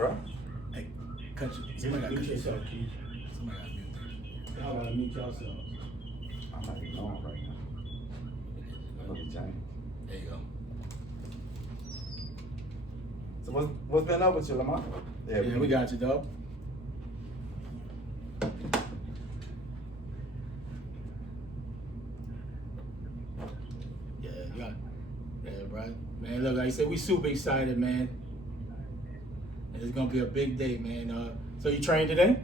bro. Hey, cut you. Somebody got to cut yourself, Keith. Somebody got to mute me. Y'all got to mute yourselves. I'm not even on right now. Look at James. There you go. So what's been up with you, Lamont? Yeah, we got you, dog. Yeah, you got it. Yeah, bro. Man, look, like I said, we super excited, man. And it's gonna be a big day, man. So you trained today?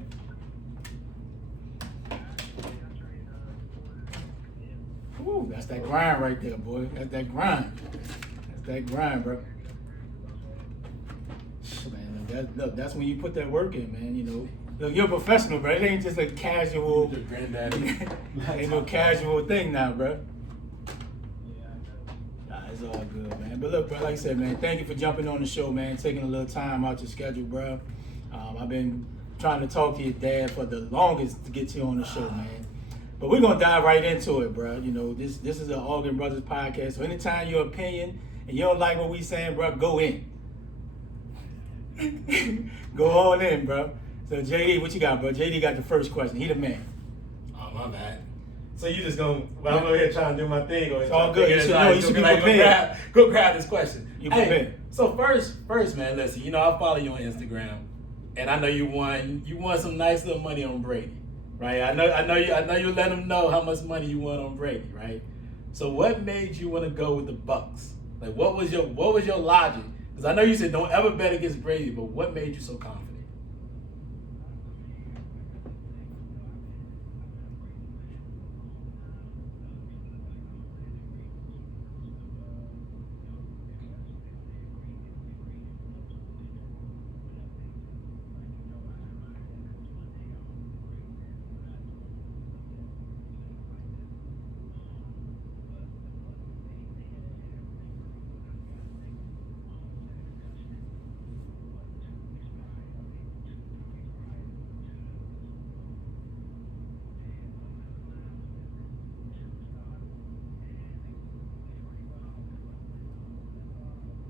Woo, that's that grind right there, boy. That's that grind. That's that grind, bro. Man, look, that's when you put that work in, man. You know, look, you're a professional, bro. It ain't just a casual. Ain't no casual thing now, bro. Nah, it's all good, man. But look, bro, like I said, man, thank you for jumping on the show, man. Taking a little time out your schedule, bro. I've been trying to talk to your dad for the longest to get you on the show, man. But we're gonna dive right into it, bro. You know, this is an Organ Brothers podcast. So anytime your opinion and you don't like what we saying, bro, go in. Go all in, bro. So JD, what you got, bro? JD got the first question. He the man. Oh, my bad. So you just gonna? Well, I'm over here trying to do my thing. Or it's all good. You should know. You should be prepared. Go grab this question. You prepared. So first, man. Listen. You know, I follow you on Instagram, and I know you won some nice little money on Brady, right? I know you let him know how much money you won on Brady, right? So what made you want to go with the Bucs? Like, what was your logic? Because I know you said don't ever bet against Brady, but what made you so confident?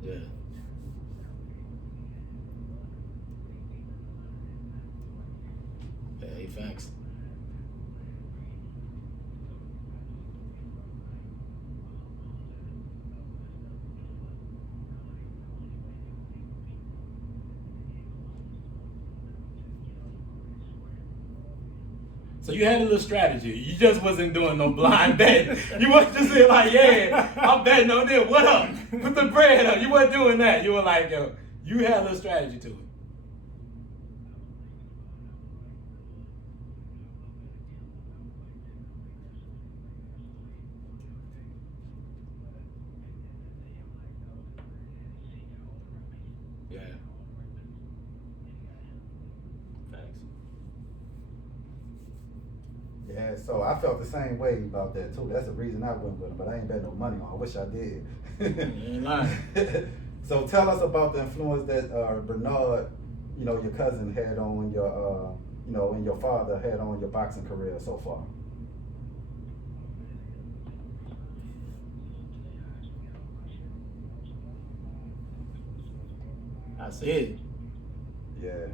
Yeah. Hey, thanks. So you had a little strategy. You just wasn't doing no blind bet. You wasn't just saying like, yeah, I'm betting on this. What up? Put the bread up. You wasn't doing that. You were like, yo, you had a little strategy to it. Yeah. Thanks. Yeah, so I felt the same way about that too. That's the reason I went with him, but I ain't bet no money on. I wish I did. You ain't lying. So tell us about the influence that Bernard, you know, your cousin had on your, you know, and your father had on your boxing career so far. I see it. Yeah.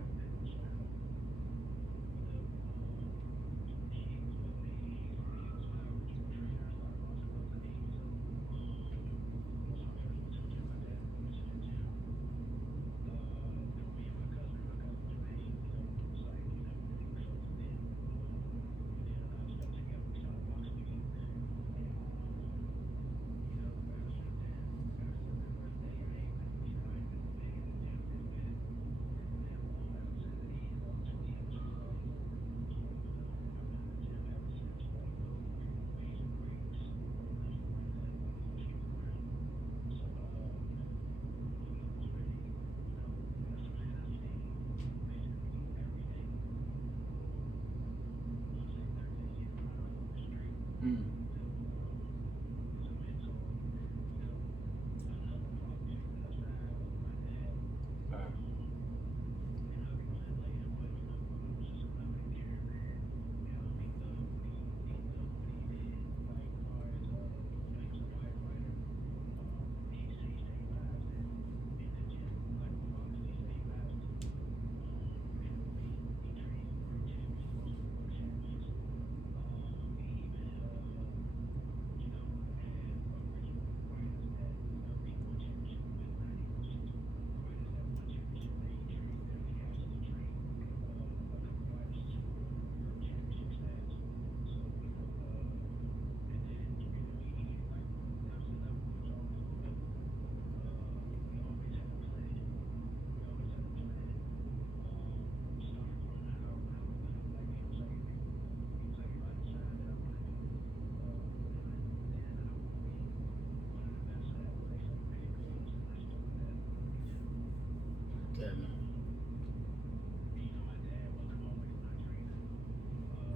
Mm.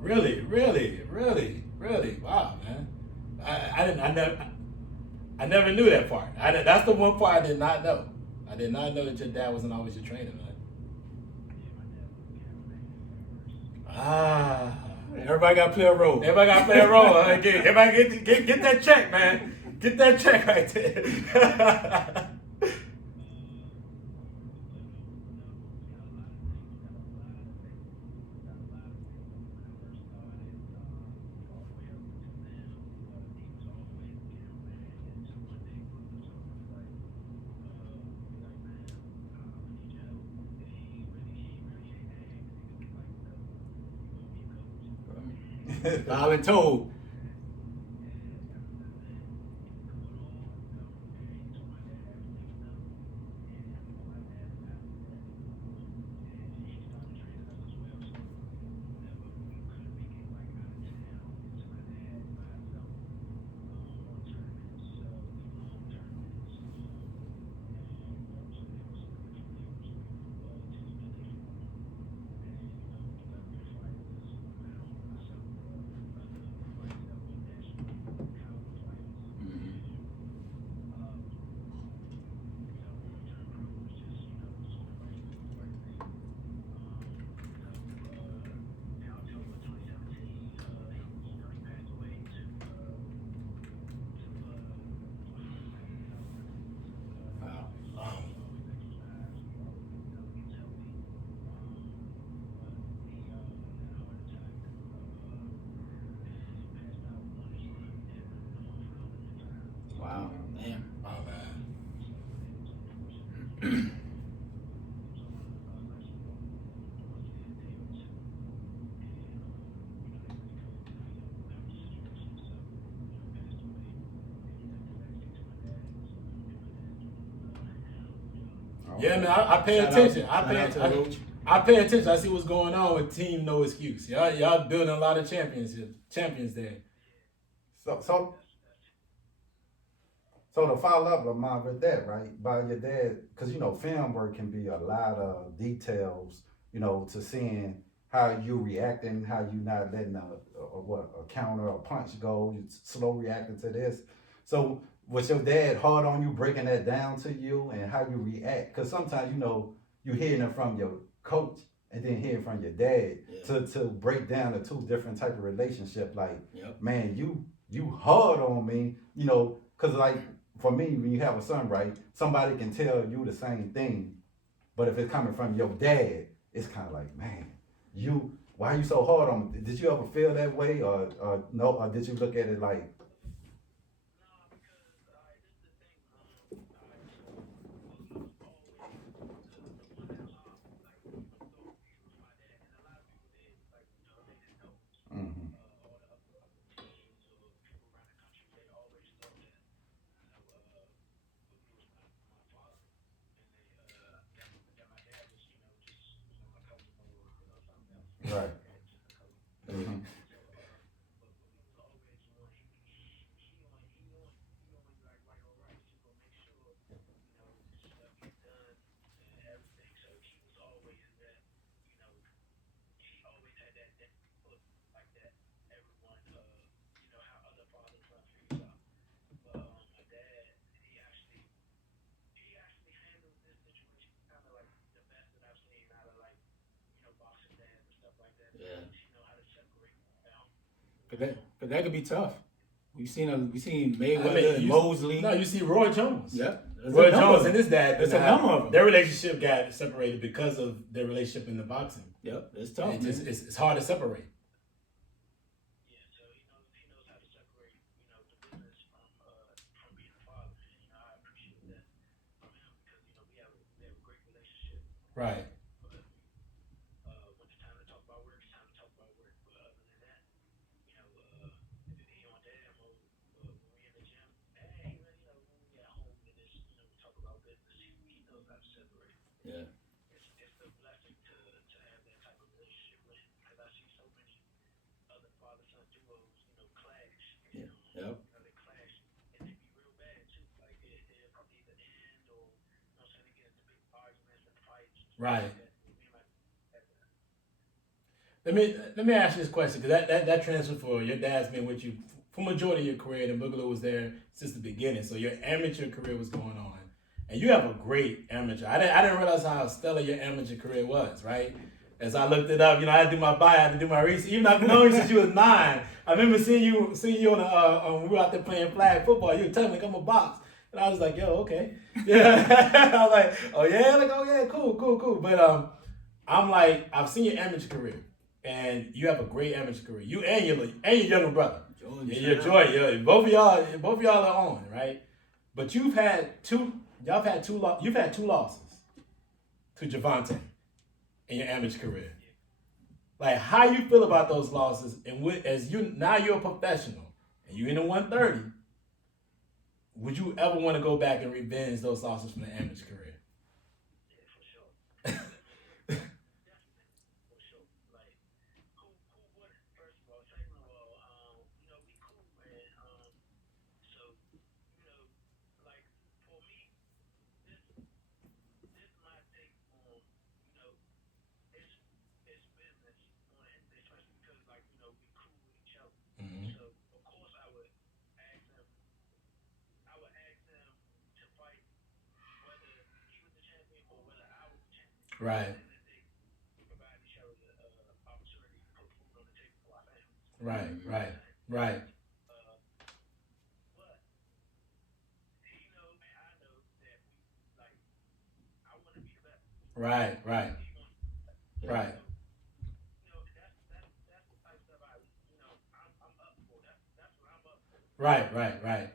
Really, really, really, really. Wow, man. I never knew that part. That's the one part I did not know. I did not know that your dad wasn't always your trainer, man. Ah. Everybody got to play a role. Everybody got to play a role. Huh? Everybody get that check, man. Get that check right there. Voluntold. Wow, man. Oh, man. Yeah, man, I pay attention. I pay attention. I see what's going on with Team No Excuse. Y'all building a lot of champions there. So to follow up, Lamont, with that, right, by your dad, because film work can be a lot of details, to seeing how you reacting, how you not letting a counter or punch go, you slow reacting to this. So was your dad hard on you, breaking that down to you, and how you react? Because sometimes you hearing it from your coach and then hearing from your dad, to break down the two different type of relationship. Like, man, you hard on me, because like, for me, when you have a son, right, somebody can tell you the same thing, but if it's coming from your dad, it's kind of like, man, why are you so hard on me? Did you ever feel that way, or no, or did you look at it like? Mm-hmm. Right. Mm-hmm. Yeah. Cause that could be tough. We seen Mayweather and Mosley. No, you see Roy Jones. Yep. Roy Jones and his dad. There's a number of them. Their relationship got separated because of their relationship in the boxing. Yep, it's tough. It's hard to separate. Right. Yeah. Yep. Right. let me ask you this question because that transfer for your dad's been with you for majority of your career, and Boogaloo was there since the beginning. So your amateur career was going on, and you have a great amateur. I didn't realize how stellar your amateur career was, right? As I looked it up, I had to do my bio, I had to do my research. Even though I've known you since you was 9, I remember seeing you on when we were out there playing flag football. You were telling me come a box, and I was like, yo, okay, yeah. I was like, oh yeah, cool. But I'm like, I've seen your amateur career, and you have a great amateur career. You and your younger brother, Jordan, both of y'all are on, right? But you've had two losses to Gervovnta in your amateur career. Like, how you feel about those losses, and as you're a professional and you're in the 130, would you ever want to go back and revenge those losses from the amateur career? Right. Right. Right. Right.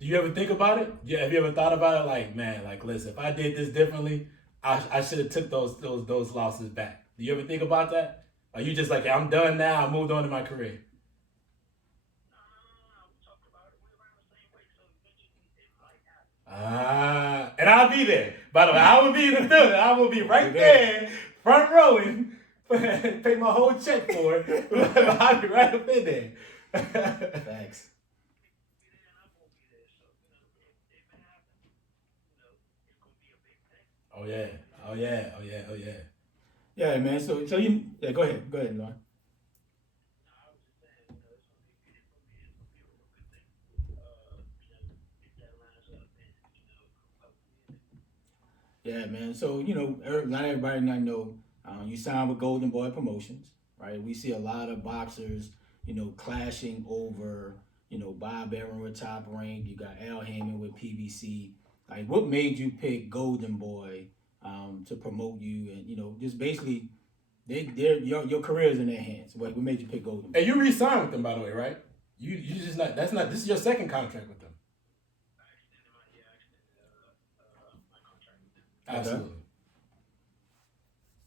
Do you ever think about it? Yeah, have you ever thought about it? Like, man, like, listen, if I did this differently, I should have took those losses back. Do you ever think about that? Are you just like, I'm done now, I moved on to my career? And I'll be there. By the way, I will be in the building. I will be right there, front rowing, pay my whole check for it. I'll be right up in there. Thanks. Oh yeah. Oh yeah. Oh yeah. Oh yeah. Yeah, man. So go ahead, Lauren. Yeah, man. So not everybody not know. You signed with Golden Boy Promotions, right? We see a lot of boxers, clashing over, Bob Arum with Top Rank. You got Al Heyman with PBC. Like, what made you pick Golden Boy to promote you, and just basically, your career is in their hands. What made you pick Golden Boy? And you re-signed with them, by the way, right? You just not. That's not. This is your second contract with them. Absolutely. Okay.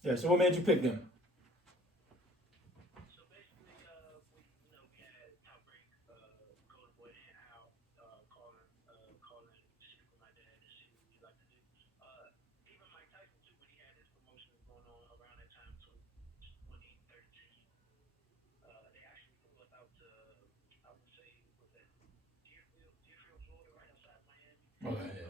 Yeah. So what made you pick them? Okay. Yeah.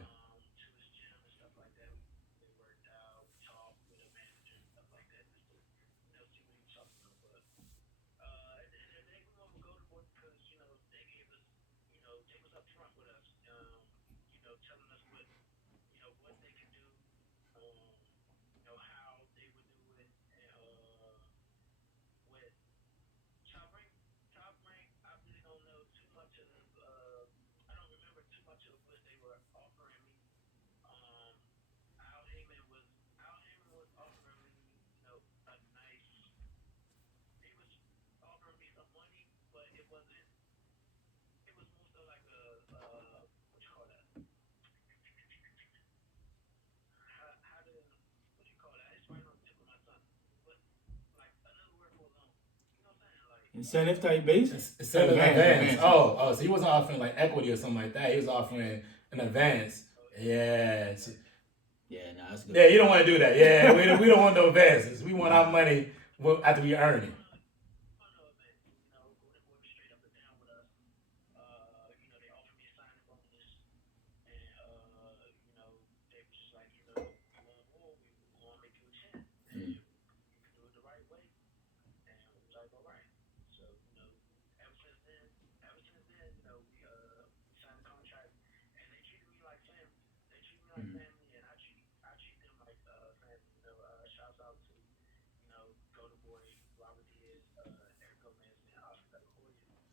Incentive type basis? Instead of advance. So he wasn't offering like equity or something like that. He was offering an advance. Yeah. Yeah, no, that's good. Yeah, you don't want to do that. Yeah, we don't want no advances. We want our money after we earn it.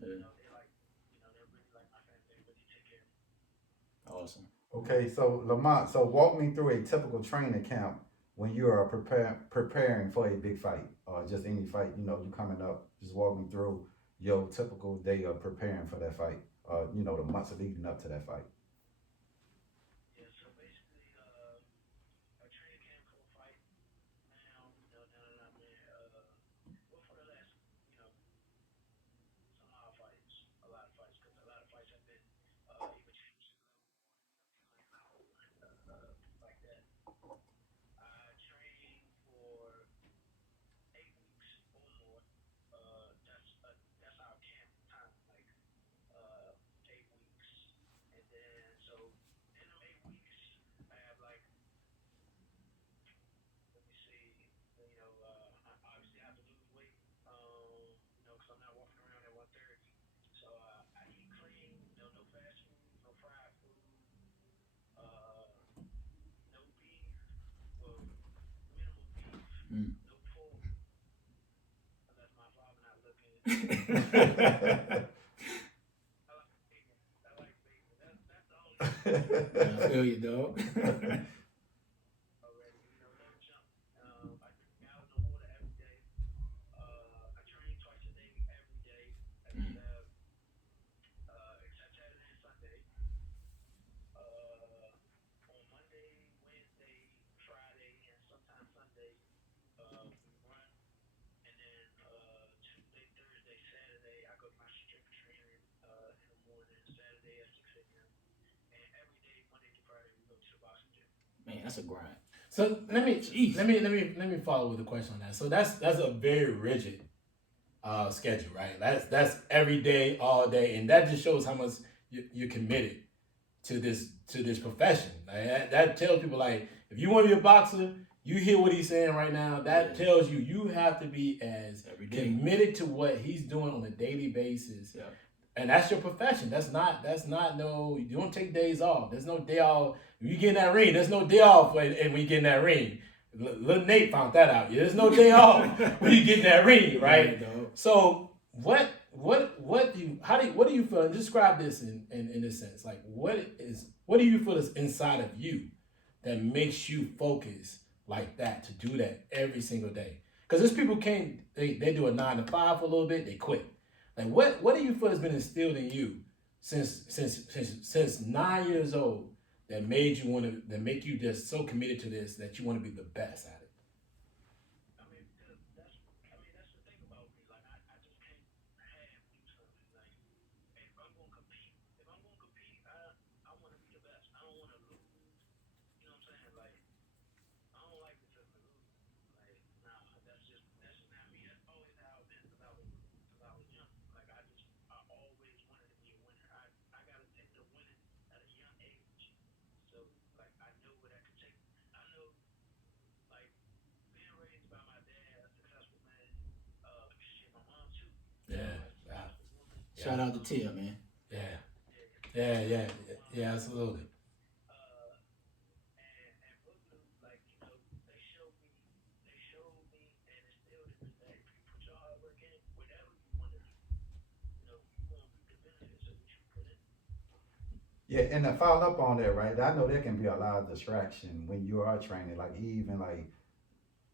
Yeah. Awesome. Okay, so Lamont, so walk me through a typical training camp when you are preparing for a big fight or just any fight. You coming up. Just walk me through your typical day of preparing for that fight. The months leading up to that fight. Mm. I feel you, dog. Mm. Man, that's a grind. So Jeez. let me follow with a question on that. So that's a very rigid schedule, right? That's every day, all day, and that just shows how much you're committed to this profession. Like, that tells people, like, if you want to be a boxer, you hear what he's saying right now. That tells you have to be as committed to what he's doing on a daily basis. Yeah. And that's your profession. That's not no. You don't take days off. There's no day off. When you get in that ring, there's no day off. And when you get in that ring, little Nate found that out. There's no day off when you get in that ring, right? Yeah, So what do you feel? And describe this in this sense. Like, what do you feel is inside of you that makes you focus like that, to do that every single day? Because there's people they do a 9 to 5 for a little bit, they quit. Like, what do you feel has been instilled in you since 9 years old that make you just so committed to this that you want to be the best at it? Yeah, yeah, Shout out to Tia, man. yeah, absolutely. Yeah, and to follow up on that, right? I know there can be a lot of distraction when you are training, like even like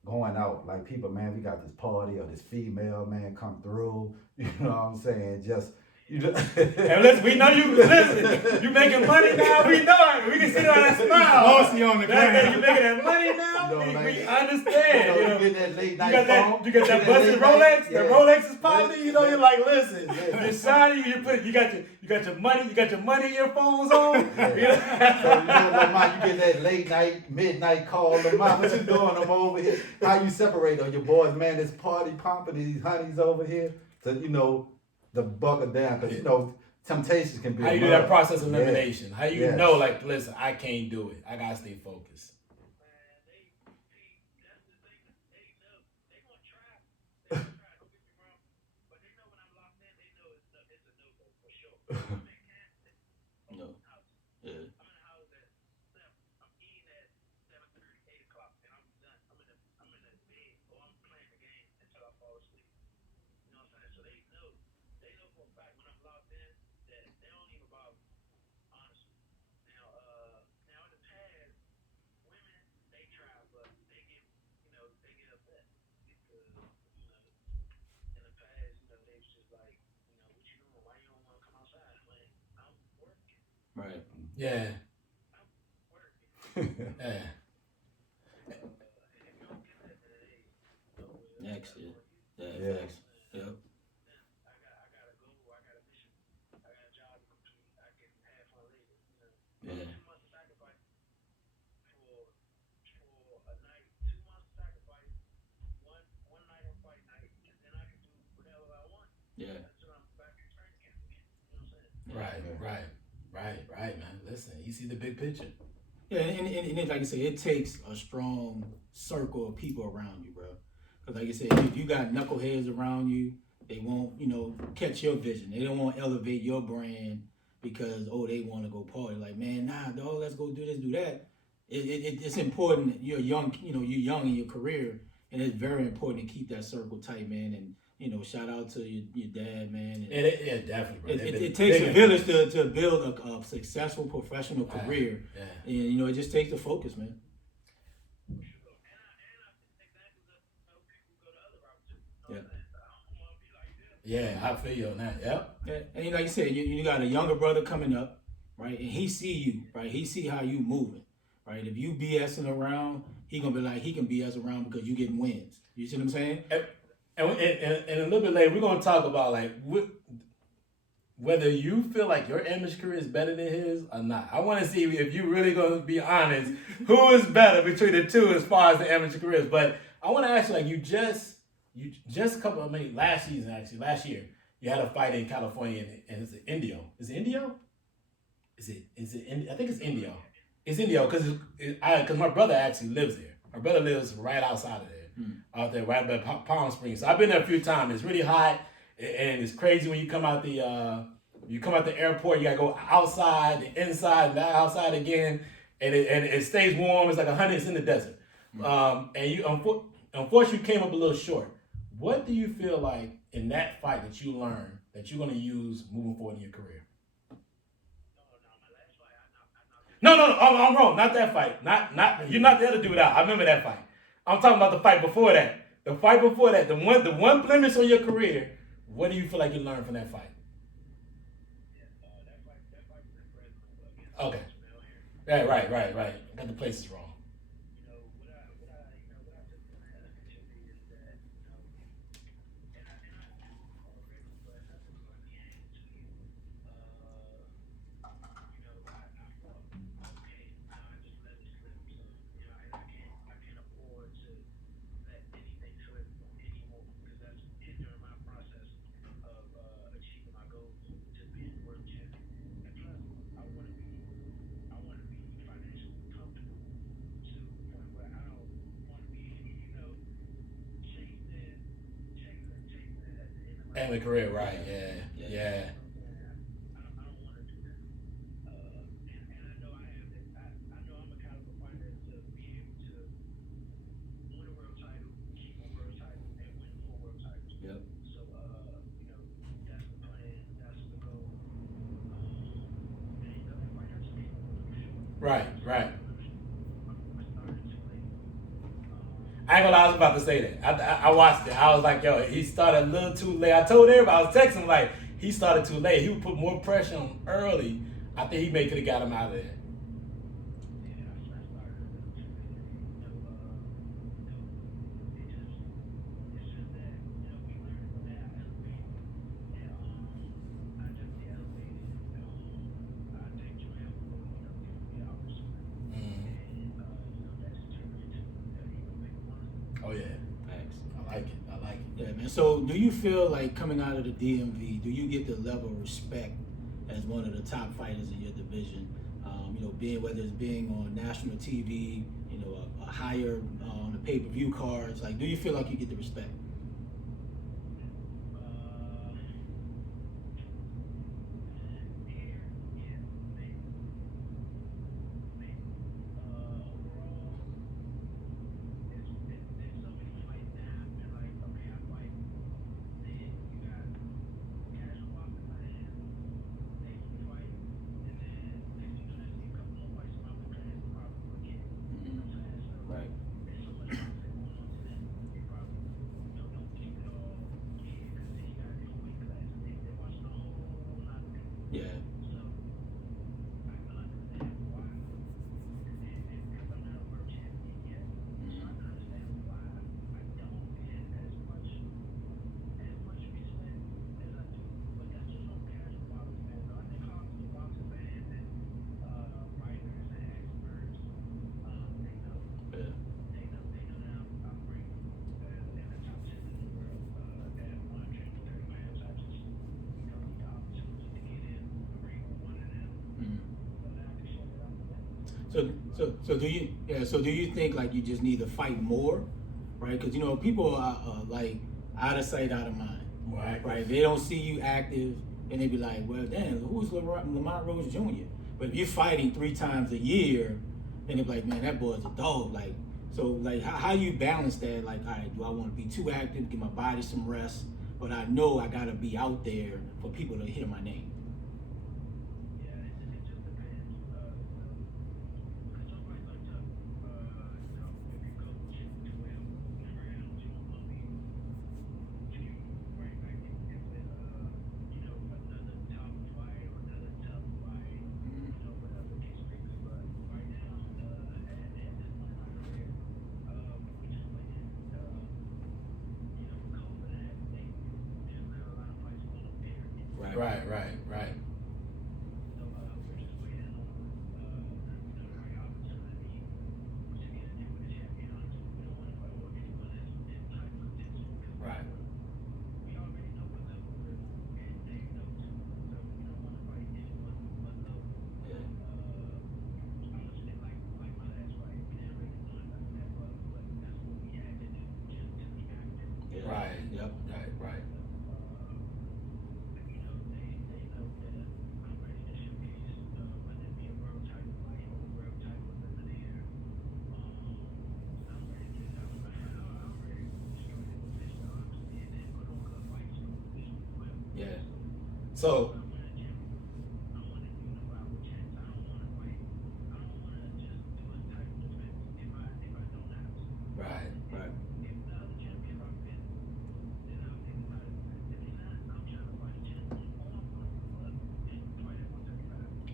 going out, like people, man, we got this party or this female man come through. You know what I'm saying? Just you know. And listen, we know you. Listen, you making money now. We know it. We can see it on that smile. Mostly on the ground. You making that money now. We understand. You get that late night phone. You got that busted Rolex. The Rolex is popping. You're like, listen, you're shiny. You got your money earphones on. So Lamont, you get that late night, midnight call. Lamont, what you doing? I'm over here. How you separate on your boys, man? This party pumping, these honeys over here. So the buckle down, because temptations can be. How you do that process of elimination? How you know, like, listen, I can't do it. I gotta stay focused. No. Yeah. Right. Yeah. Yeah. Next year. Yeah. Yeah. Facts. Yep. Yeah. Yeah. Right, right, man. Listen, you see the big picture. Yeah, and like I said, it takes a strong circle of people around you, bro. Because like I said, if you got knuckleheads around you, they won't, catch your vision. They don't want to elevate your brand because they want to go party. Like, man, nah, dog, let's go do this, do that. It's important. You're young, you're young in your career, and it's very important to keep that circle tight, man. And shout out to your dad, man. Yeah, definitely. Bro. It takes a village to build a successful professional career, yeah. and it just takes the focus, man. Yeah. Yeah, I feel you on that. Yep. Yeah. And like you said, you got a younger brother coming up, right? And he see you, right? He see how you moving, right? If you BSing around, he gonna be like he can BS around because you getting wins. You see what I'm saying? And a little bit later, we're gonna talk about like whether you feel like your amateur career is better than his or not. I want to see if you really gonna be honest. Who is better between the two as far as the amateur careers? But I want to ask you, like, you just last year, you had a fight in California, and it's Indio. Is it Indio? Is it? I think it's Indio. It's Indio because my brother actually lives there. My brother lives right outside of there, out there right by Palm Springs. So I've been there a few times. It's really hot, and it's crazy when you come out the airport. You gotta go outside, the inside, and the outside again, and it stays warm. It's like 100. It's in the desert, and you unfortunately came up a little short. What do you feel like in that fight that you learned that you're gonna use moving forward in your career? No, I'm wrong. Not that fight. Not you're not the other dude out. I remember that fight. I'm talking about the fight before that. The fight before that. The one blemish on your career. What do you feel like you learned from that fight? Okay. Yeah, right. I got the places wrong. And the career, right? Yeah. Yep. Right. I ain't gonna lie, I was about to say that. I watched it. I was like, yo, he started a little too late. I told everybody, I was texting him like, he started too late. He would put more pressure on early. I think he could have got him out of there. Oh yeah. Thanks. I like it. Yeah, man. So, do you feel like coming out of the DMV, do you get the level of respect as one of the top fighters in your division? Whether it's being on national TV, a higher on the pay-per-view cards. Like, do you feel like you get the respect? Right. So do you think like you just need to fight more, right? Because people are like out of sight, out of mind, right? They don't see you active, and they be like, well, damn, who's Lamont Roach Jr.? But if you're fighting 3 times a year, then they be like, man, that boy's a dog. Like, so like how you balance that? Like, all right, do I want to be too active, give my body some rest, but I know I gotta be out there for people to hear my name. Right. Right. Right. Yep. Right. Yeah. So, right.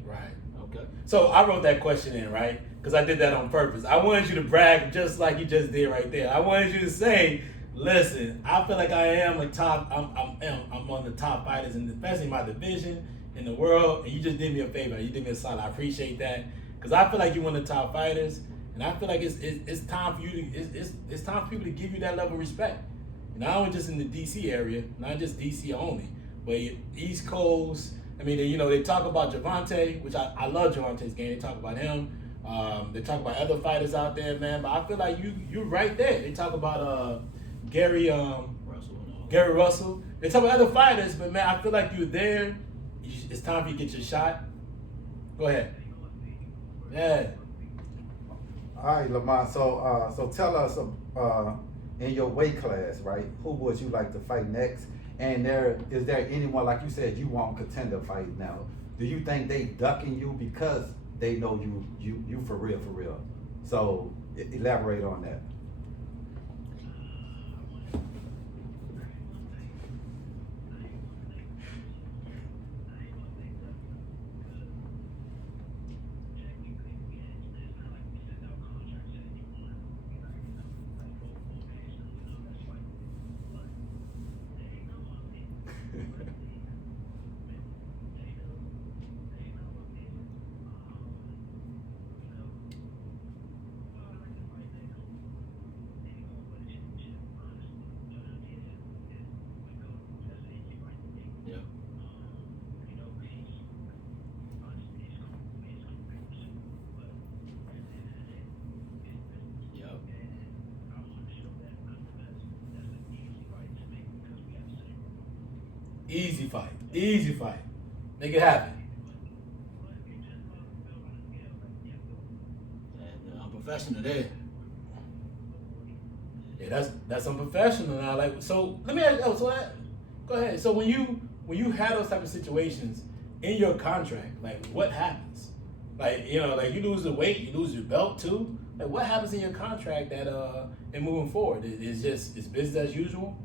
Right. Okay. So I wrote that question in, right? Because I did that on purpose. I wanted you to brag just like you just did right there. I wanted you to say, "Listen, I feel like I am a top. I'm one of the top fighters, in especially my division in the world." And you just did me a favor. You did me a solid. I appreciate that because I feel like you're one of the top fighters, and I feel like it's time for you to it's time for people to give you that level of respect. Not only just in the DC area, not just DC only, but East Coast. I mean, they talk about Gervonta, which I love Gervonta's game. They talk about him. They talk about other fighters out there, man. But I feel like you're right there. They talk about Gary Russell. They talk about other fighters, but man, I feel like you're there. It's time for you to get your shot. Go ahead. Yeah. All right, Lamont. So tell us, in your weight class, right? Who would you like to fight next? And is there anyone, like you said, you want contender fight now? Do you think they ducking you because they know you for real? So elaborate on that. Yep. Yep. Easy fight. Make it happen. And I'm professional there. Yeah, that's unprofessional now. Like, so let me ask you. Go ahead. So when you have those type of situations in your contract, like what happens? Like like you lose the weight, you lose your belt too. Like what happens in your contract that and moving forward? It's business as usual.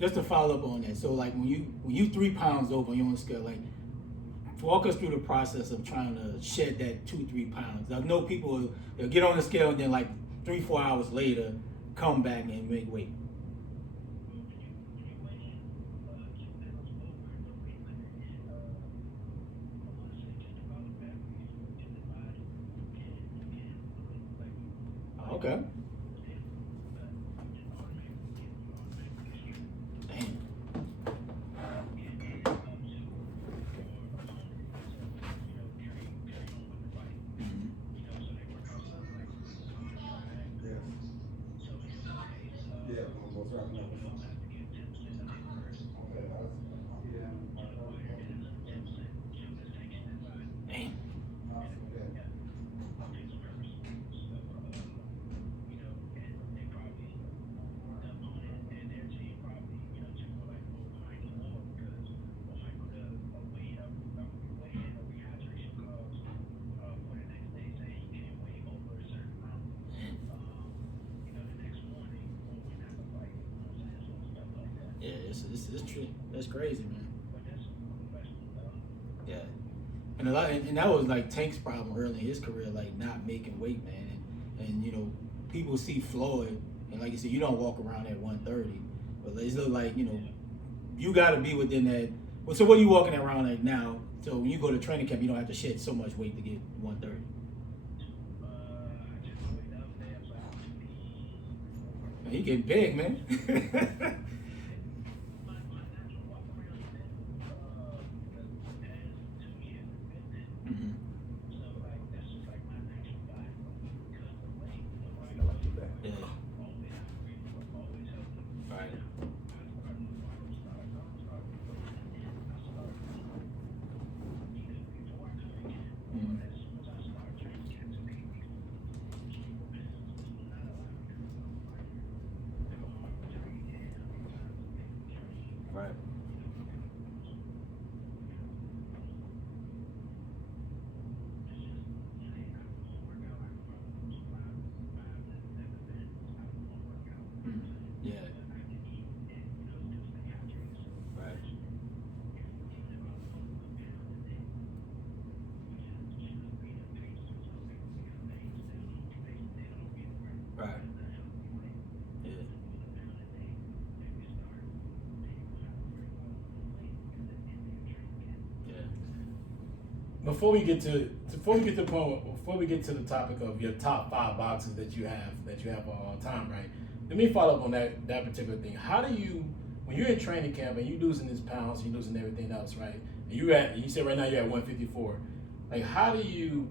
just to follow up on that. So like when you 3 pounds over on your own scale, like walk us through the process of trying to shed that 2-3 pounds. I know people they'll get on the scale and then like 3-4 hours later come back and make weight. Okay. Damn. Yeah, almost right now. Okay, Damn. Yeah, it's true. That's crazy, man. Yeah, and that was like Tank's problem early in his career, like not making weight, man. And you know, people see Floyd, and like you said, you don't walk around at 130, but it's look like you got to be within that. Well, so what are you walking around at now? So when you go to training camp, you don't have to shed so much weight to get 130. Man, he getting big, man. Mhm. Yeah. Right. Mhm. Right. Mhm. Yeah. Right. Right. Yeah. Yeah. Before we get to the topic of your top 5 boxes that you have all time, right? Let me follow up on that particular thing. How do you, when you're in training camp and you're losing these pounds, you're losing everything else, right? And you said right now you're at 154. Like how do you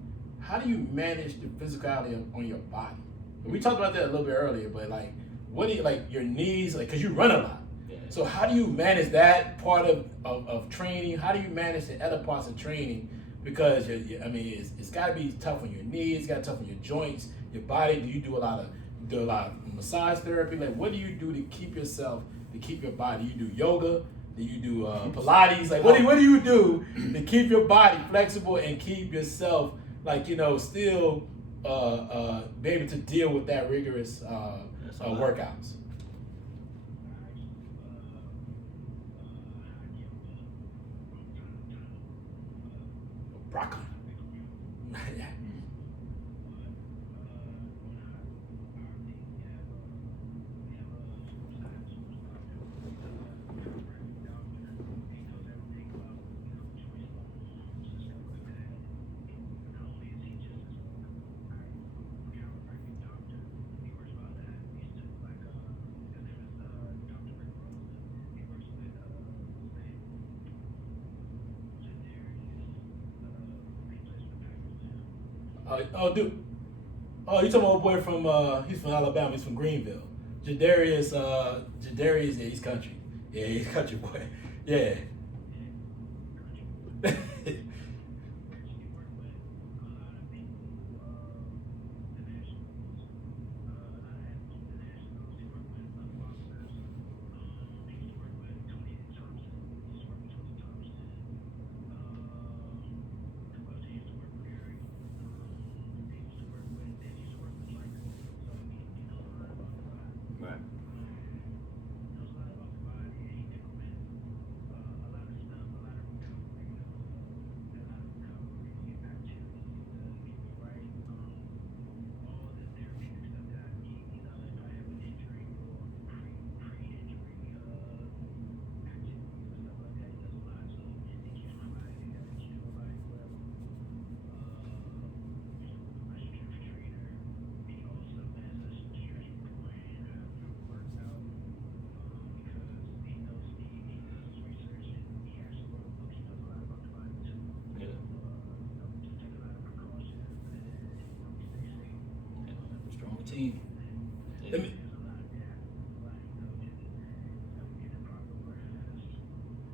manage the physicality on your body? We talked about that a little bit earlier, but like what do you like your knees, like because you run a lot. Yeah. So how do you manage that part of training? How do you manage the other parts of training? Because it's got to be tough on your knees, it's got to be tough on your joints, your body. Do you do a lot of massage therapy? Like, what do you do to keep your body? Do you do yoga? Do you do Pilates? Like, what do you do to keep your body flexible and keep yourself still be able to deal with that rigorous workouts? Broccoli. Yeah. Dude. Oh, you talking about old boy from he's from Alabama. He's from Greenville. Jadarius, yeah, he's country. Yeah, he's country boy. Yeah. Right. See, Let me-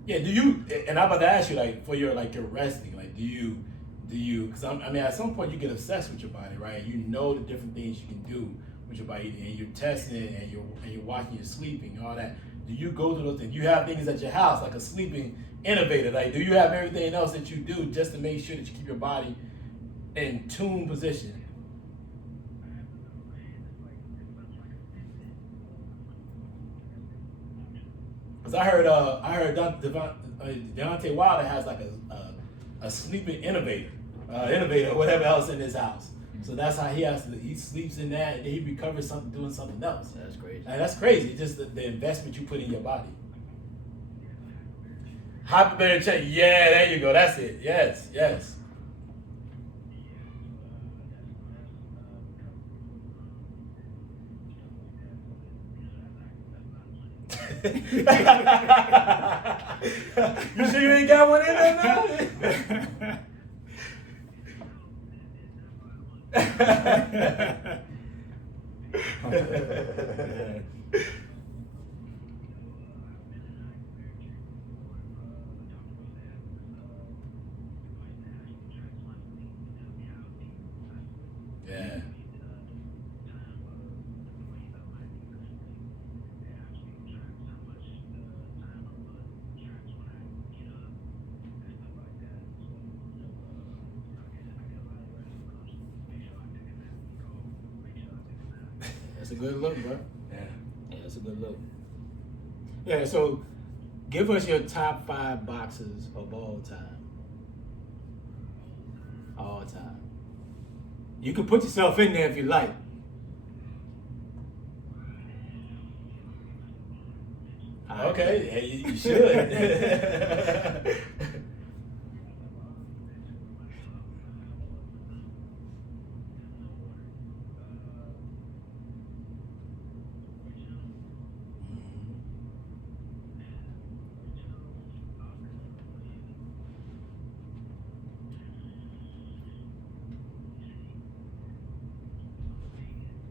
Yeah, do you? And I'm about to ask you, like, for your resting, like, do you? Because I mean, at some point you get obsessed with your body, right? You know the different things you can do with your body, and you're testing it, and you're watching your sleeping, and all that. Do you go through those things? You have things at your house, like a sleeping innovator. Like, do you have everything else that you do just to make sure that you keep your body in tune position? Because I heard Deontay Wilder has like a sleeping innovator, or whatever else in his house. So that's how he sleeps in that, and then he recovers something doing something else. that's crazy. And that's crazy. It's just the investment you put in your body. Hyperbaric check. Yeah, there you go. That's it. Yes, yes. You sure you ain't got one in there now? Yeah. That's a good look, bro. Yeah. Yeah, that's a good look. Yeah, so give us your top 5 boxers of all time. All time. You can put yourself in there if you like. Okay, yeah, you should.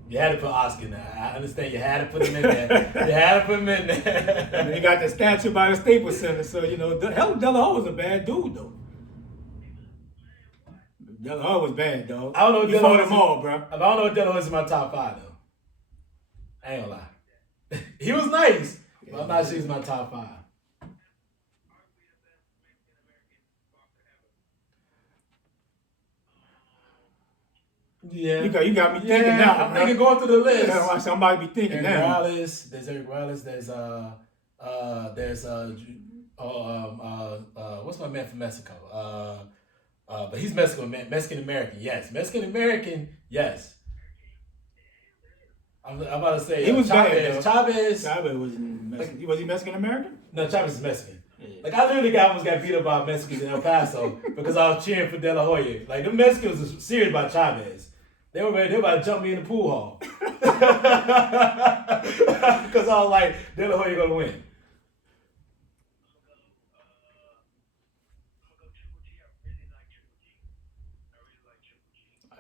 You had to put Oscar in there. I understand you had to put him in there. You had to put him in there. And you got the statue by the Staples Center, so you know, hell, De La Hoya was a bad dude though. De La Hoya was bad, dog. I don't know if He De La fought Hoya's them all, bro. I don't know if De La Hoya's in my top 5 though. I ain't gonna lie. He was nice, but I'm not sure he's my top 5. Yeah. You got me thinking now. I'm thinking going through the list. Yeah, somebody be thinking Eric now. Morales, there's Eric Morales, there's what's my man from Mexico? But he's Mexican American, yes. Mexican American, yes. I'm about to say He was Chavez. bad, Chavez. Chavez was Mexican. Was he Mexican American? No, Chavez is Mexican. Yeah. Like, I literally almost got beat up by Mexicans in El Paso because I was cheering for De La Hoya. Like, the Mexicans was serious about Chavez. They were about to jump me in the pool hall. Because I was like, De La Hoya gonna win.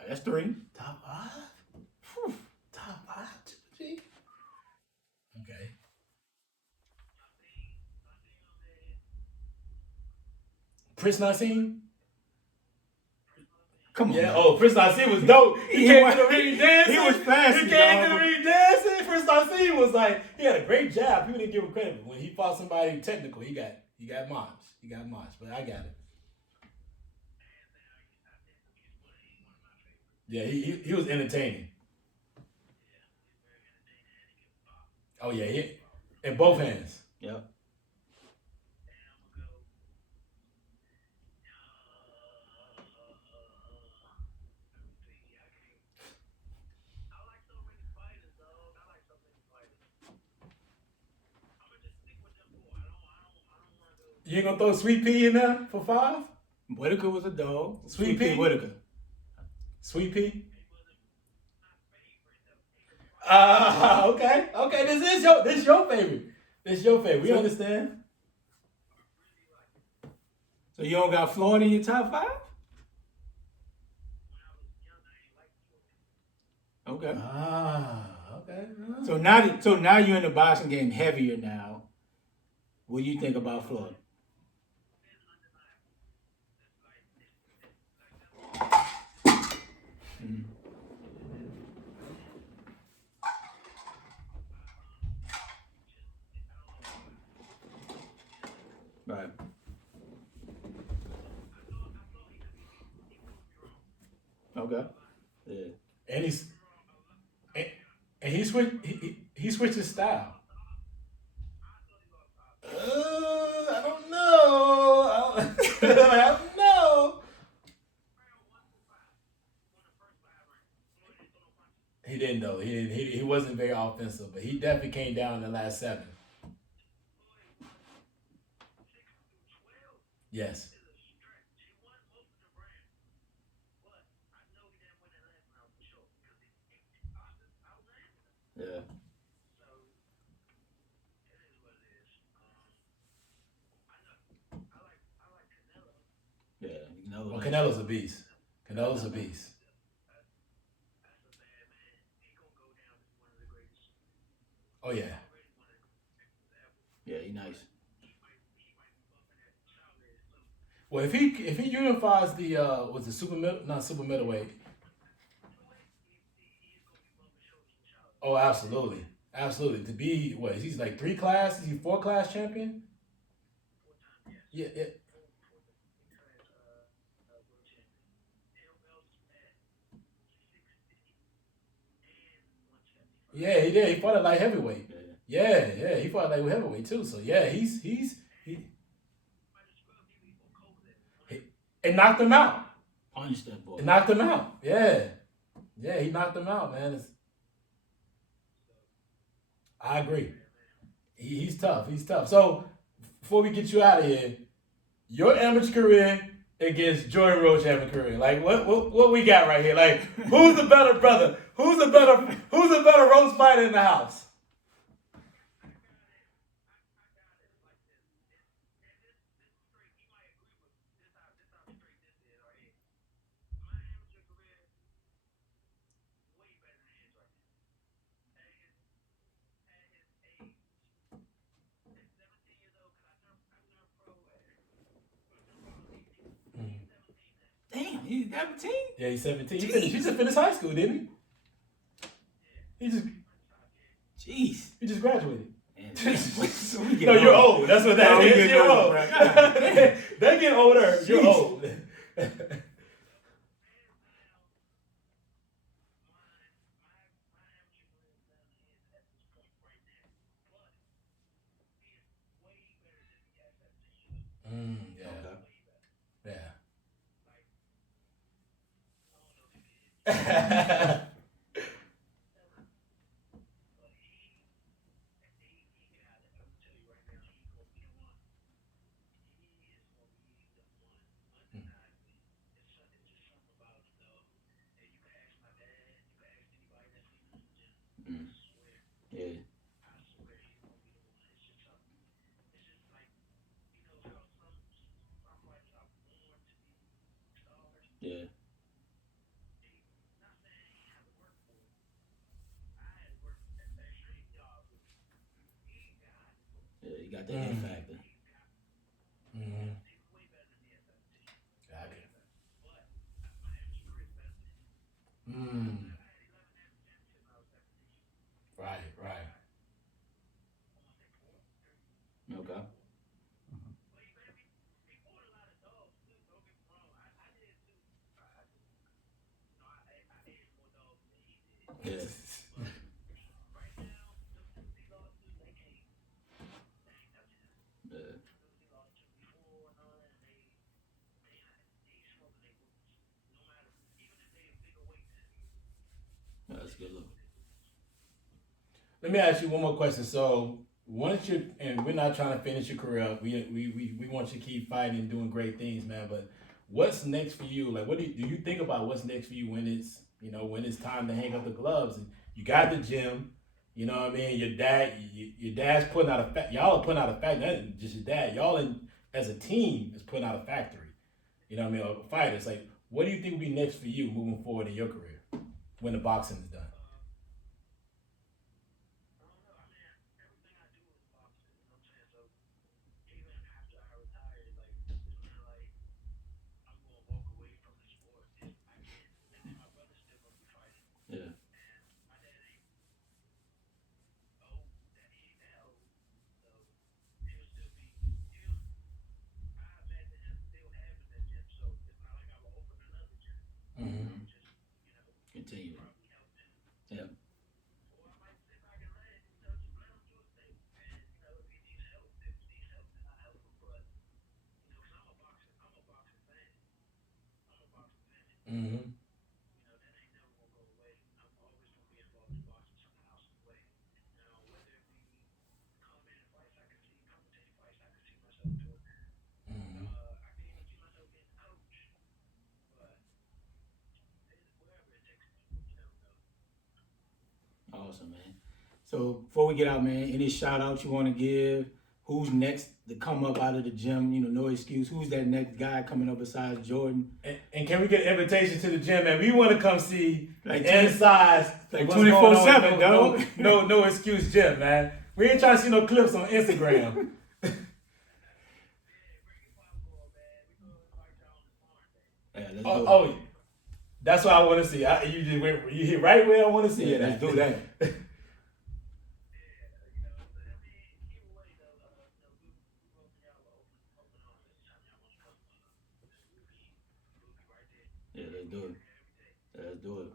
That's 3. Top 5? Whew. Top 5? G? Okay. Prince Nassim? Come on. Yeah, Man. oh, Prince Nassim was dope. He came to the ring dancing. He was fancy, He came to the dog. ring dancing. Prince Nassim was like, he had a great jab. People didn't give him credit. But when he fought somebody technical, he got mobs. He got mobs, but I got it. Yeah, he was entertaining. Oh yeah, in both hands. Yep. You ain't gonna throw Sweet Pea in there for 5? Whitaker was a dog. Sweet Pea? Whitaker. Sweet Pea? Okay. Okay, this is your favorite. This is your favorite. We understand. So you don't got Floyd in your top 5? Okay. Okay. So now you're in the boxing game heavier now. What do you think about Floyd? Mm. Right. Okay. Yeah. And and, and he switched his style. I don't know. I don't know. He didn't though. He wasn't very offensive, but he definitely came down in the last 7. Yes. Yeah. Yeah. Well, Canelo's a beast. Canelo's a beast. Oh yeah. Yeah, he nice. Well, if he unifies the was it super middleweight. Oh, absolutely, absolutely. To be what he's like 3 class, is he 4 class champion? Yeah, yeah, yeah. He did. He fought at light heavyweight. Yeah. He fought at light heavyweight too. So yeah, he it knocked him out. Punch that boy. It knocked him out. Yeah, he knocked him out, man. I agree. He's tough. He's tough. So before we get you out of here, your amateur career against Jordan Roach amateur career. Like what we got right here? Like who's the better brother? Who's the better roast fighter in the house? Damn, he's 17? Yeah, he's 17. He just finished high school, didn't he? Jeez. He just graduated. So we No, you're old. That's what that is. You're old. Bro. They get older. You're old. Yeah. Mm. Yeah. Yeah. Yeah, you got that X factor. Mm-hmm. Got it. Mm. Right. Okay. Yeah. Yeah. That's a good look. Let me ask you one more question. So once you and we're not trying to finish your career up. We want you to keep fighting and doing great things, man. But what's next for you? Like, what do you think about what's next for you when it's time to hang up the gloves? And you got the gym. You know what I mean? Your dad's putting out a fact. Y'all are putting out a factory. Not even just your dad. As a team is putting out a factory. You know what I mean? Or fighters. Like, what do you think will be next for you moving forward in your career when the boxing is done? Awesome, man. So before we get out, man, any shout outs you want to give? Who's next to come up out of the gym? You know, no excuse. Who's that next guy coming up besides Jordan? And can we get an invitation to the gym, man? We want to come see Like the inside, like what's going on with 24/7, dog. no excuse gym, man. We ain't trying to see no clips on Instagram. Yeah, let's do it. Oh, that's what I want to see. You hit right where I want to see Yeah, it. let's do that. Yeah, let's do it. Let's do it.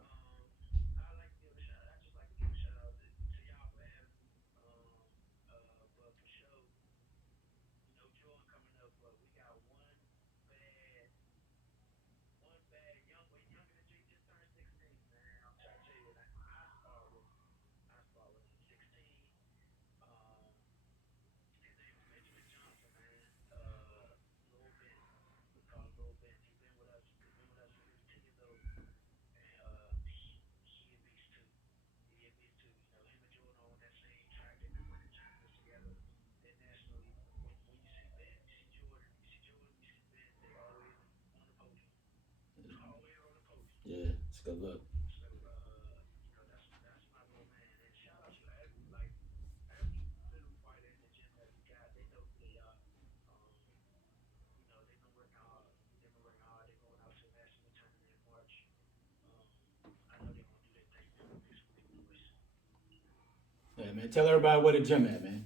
Yeah, it's good luck. Yeah, man. Tell everybody where the gym at, man.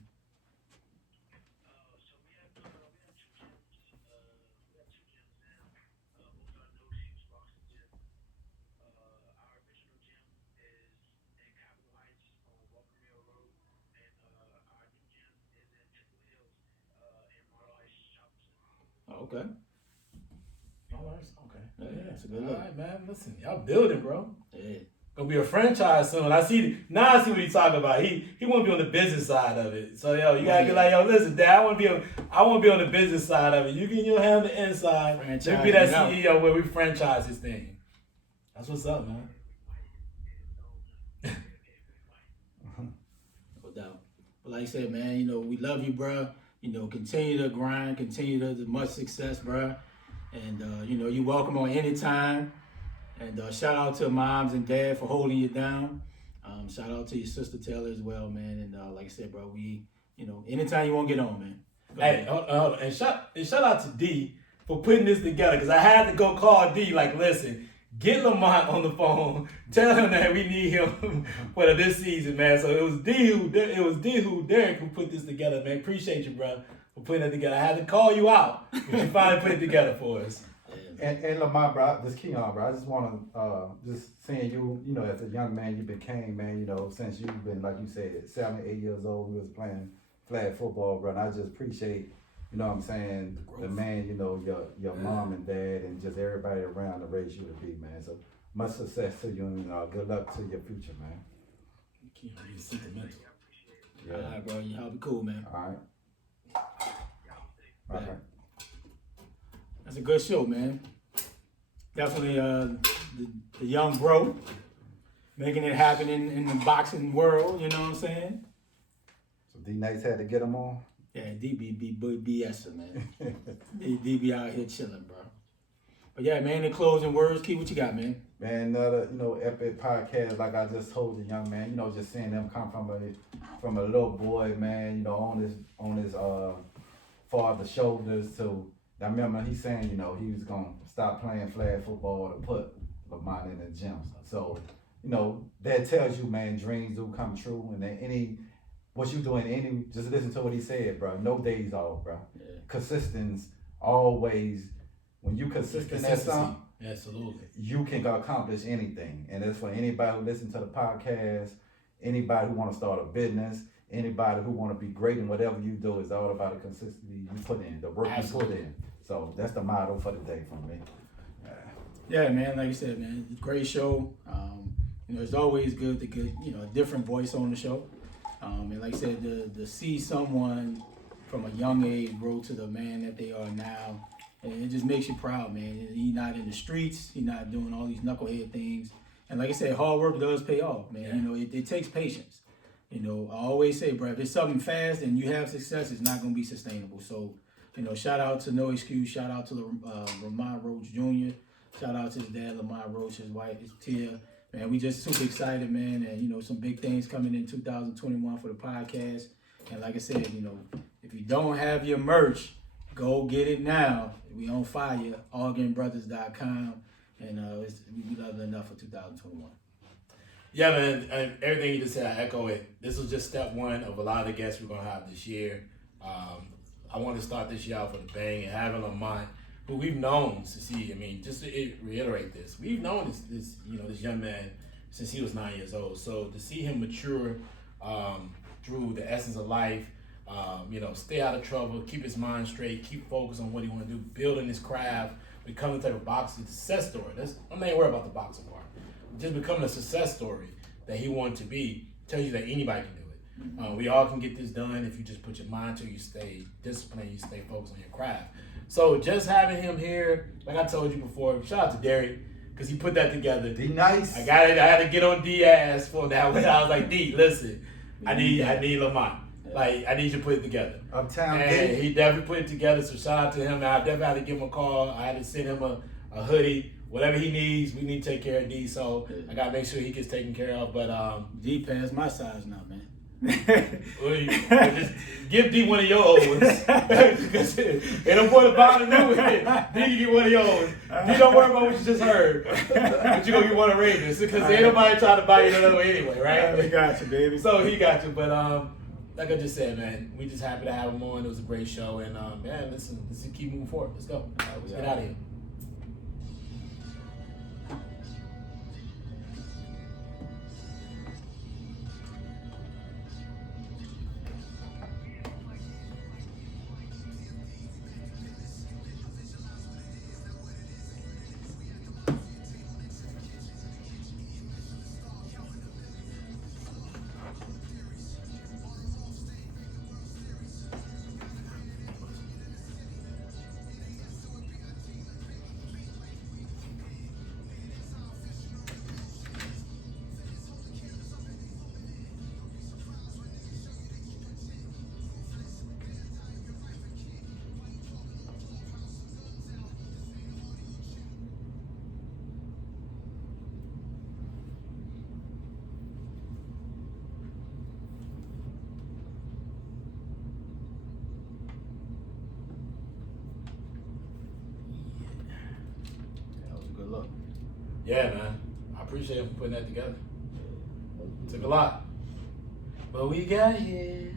Oh, okay. All right, okay. Yeah, that's a good All look. right, man. Listen, y'all building, bro. Yeah. Gonna be a franchise soon. I see what he's talking about. He want to be on the business side of it. So you gotta get like, listen, Dad, I want to be on the business side of it. You can handle the inside. Let me be that CEO where we franchise this thing. That's what's up, man. No doubt. But like I said, man, you know, we love you, bro. You know, continue to grind, continue to much success, bro. And, you know, you're welcome on any time. And shout out to moms and dad for holding you down. Shout out to your sister Taylor as well, man. And like I said, bro, you know, anytime you want to get on, man. Hey, hold on. And shout out to D for putting this together, because I had to go call D like, listen, get Lamont on the phone, tell him that we need him for this season, man. So it was D who Derek who put this together, man. Appreciate you, bro, for putting it together. I had to call you out, but you finally put it together for us. And Lamont, bro, just key on, bro. I just want to just seeing you, you know, as a young man, you became, man, you know, since you've been, like you said, 7, 8 years old, we was playing flag football, bro. And I just appreciate, you know what I'm saying, the man, you know, your mom and dad and just everybody around to raise you to be, man. So much success to you and good luck to your future, man. Yeah. All right, bro. Y'all be cool, man. All right. All right. That's a good show, man. Definitely the young bro making it happen in the boxing world, you know what I'm saying? So D-Nice had to get him on? Yeah, DB BS'er, man. DB out here chilling, bro. But yeah, man, in closing words, Key, what you got, man? Man, another, you know, epic podcast, like I just told the young man, you know, just seeing them come from a little boy, man, you know, on his father's shoulders to, I remember he saying, you know, he was gonna stop playing flag football to put Lamont in the gym. So, you know, that tells you, man, dreams do come true, and then what you doing, just listen to what he said, bro. No days off, bro. Yeah. Consistence always. When you consistent at something, absolutely, you can accomplish anything. And it's for anybody who listens to the podcast, anybody who want to start a business, anybody who want to be great in whatever you do. It's all about the consistency you put in, the work you put in. So that's the motto for the day from me. Yeah, man. Like you said, man, it's a great show. You know, it's always good to get, you know, a different voice on the show. And like I said, to see someone from a young age grow to the man that they are now, and it just makes you proud, man. He's not in the streets. He's not doing all these knucklehead things. And like I said, hard work does pay off, man. Yeah. You know, it takes patience. You know, I always say, bro, if it's something fast and you have success, it's not going to be sustainable. So, you know, shout out to No Excuse. Shout out to Lamont Roach Jr. Shout out to his dad, Lamont Roach, his wife, his Tia. Man, we just super excited, man. And, you know, some big things coming in 2021 for the podcast. And like I said, you know, if you don't have your merch, go get it now. We on fire, AllGameBrothers.com. And we love it enough for 2021. Yeah, man, and everything you just said, I echo it. This was just step one of a lot of the guests we're going to have this year. I want to start this year out with a bang and having Lamont, who we've known to see. I mean, just to reiterate this, we've known this young man since he was 9 years old. So to see him mature through the essence of life, stay out of trouble, keep his mind straight, keep focused on what he want to do, building his craft, becoming the type of boxer, success story. I'm not worried about the boxing part. Just becoming a success story that he wanted to be tells you that anybody can do it. We all can get this done if you just put your mind to it, you stay disciplined, you stay focused on your craft. So just having him here, like I told you before, shout out to Derek, because he put that together. D nice. I had to get on D ass for that one. I was like, D, listen, I need Lamont. Like, I need you to put it together. Uptown And D. he definitely put it together, so shout out to him. Now, I definitely had to give him a call. I had to send him a hoodie. Whatever he needs, we need to take care of D, so I got to make sure he gets taken care of. But D past my size now, man. just give D one of your old ones. Because ain't no point about it with it. D can get one of your old ones. D, don't worry about what you just heard. But you going to get one of Ravens. Because ain't nobody trying to buy you another one anyway, right? We got you, baby. So he got you. But like I just said, man, we just happy to have him on. It was a great show. And, man, let's keep moving forward. Let's go. Let's get out of here. Look. Yeah, man. I appreciate him for putting that together. Took a lot. But we got here.